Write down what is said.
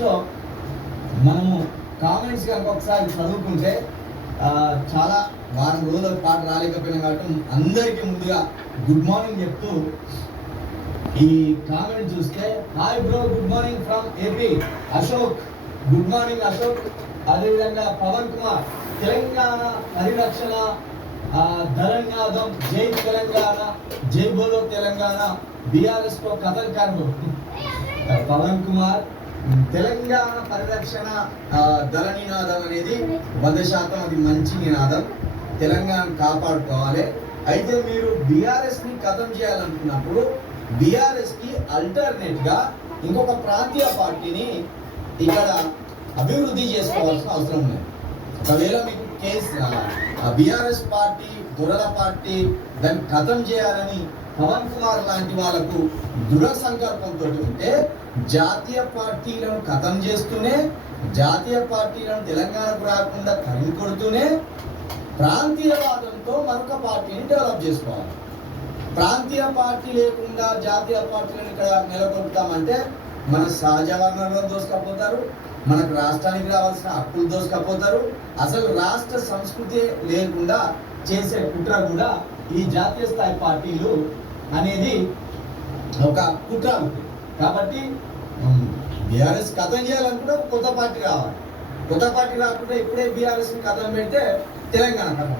ఆంధ్రప్రదేశ్లో మనము కామెంట్స్ కనుక ఒకసారి చదువుకుంటే చాలా వారం రోజుల పాటు రాలేకపోయినా కాబట్టి అందరికీ ముందుగా గుడ్ మార్నింగ్ చెప్తూ ఈ కామెంట్ చూస్తే hi bro good morning from AP Ashok good morning Ashok అదేవిధంగా పవన్ కుమార్ తెలంగాణ పరిరక్షణ ధరణ్యాదం జై తెలంగాణ జై బోలో తెలంగాణ బీఆర్ఎస్తో కథం కాను పవన్ కుమార్ తెలంగాణ పరిరక్షణ దళ నినాదం అనేది వంద శాతం అది మంచి నినాదం తెలంగాణ కాపాడుకోవాలి. అయితే మీరు బీఆర్ఎస్ని కథం చేయాలనుకున్నప్పుడు బీఆర్ఎస్కి అల్టర్నేట్గా ఇంకొక ప్రాంతీయ పార్టీని ఇక్కడ అభివృద్ధి చేసుకోవాల్సిన అవసరం ఉంది ఒకవేళ మీకు బీఆర్ఎస్ పార్టీ దొరల పార్టీ దాన్ని ఖతం చేయాలని పవన్ కుమార్ లాంటి వాళ్ళకు దృఢ సంకల్పంతో ఉంటే జాతీయ పార్టీలను ఖతం చేస్తూనే జాతీయ పార్టీలను తెలంగాణకు రాకుండా తరిమి కొడుతూనే ప్రాంతీయవాదంతో మరొక పార్టీని డెవలప్ చేసుకోవాలి. ప్రాంతీయ పార్టీ లేకుండా జాతీయ పార్టీలను ఇక్కడ నెలకొల్పుతామంటే మన సహజ వనరులను దోసుకపోతారు మనకు రాష్ట్రానికి రావాల్సిన హక్కులు దోసుకపోతారు. అసలు రాష్ట్ర సంస్కృతి లేకుండా చేసే కుట్ర కూడా ఈ జాతీయ స్థాయి పార్టీలు అనేది ఒక కుట్ర ఉంది కాబట్టి బీఆర్ఎస్ కథం చేయాలనుకుంటే కొత్త పార్టీ రావాలి. కొత్త పార్టీ రాకుండా ఇప్పుడే బీఆర్ఎస్ని కథం పెడితే తెలంగాణ కథం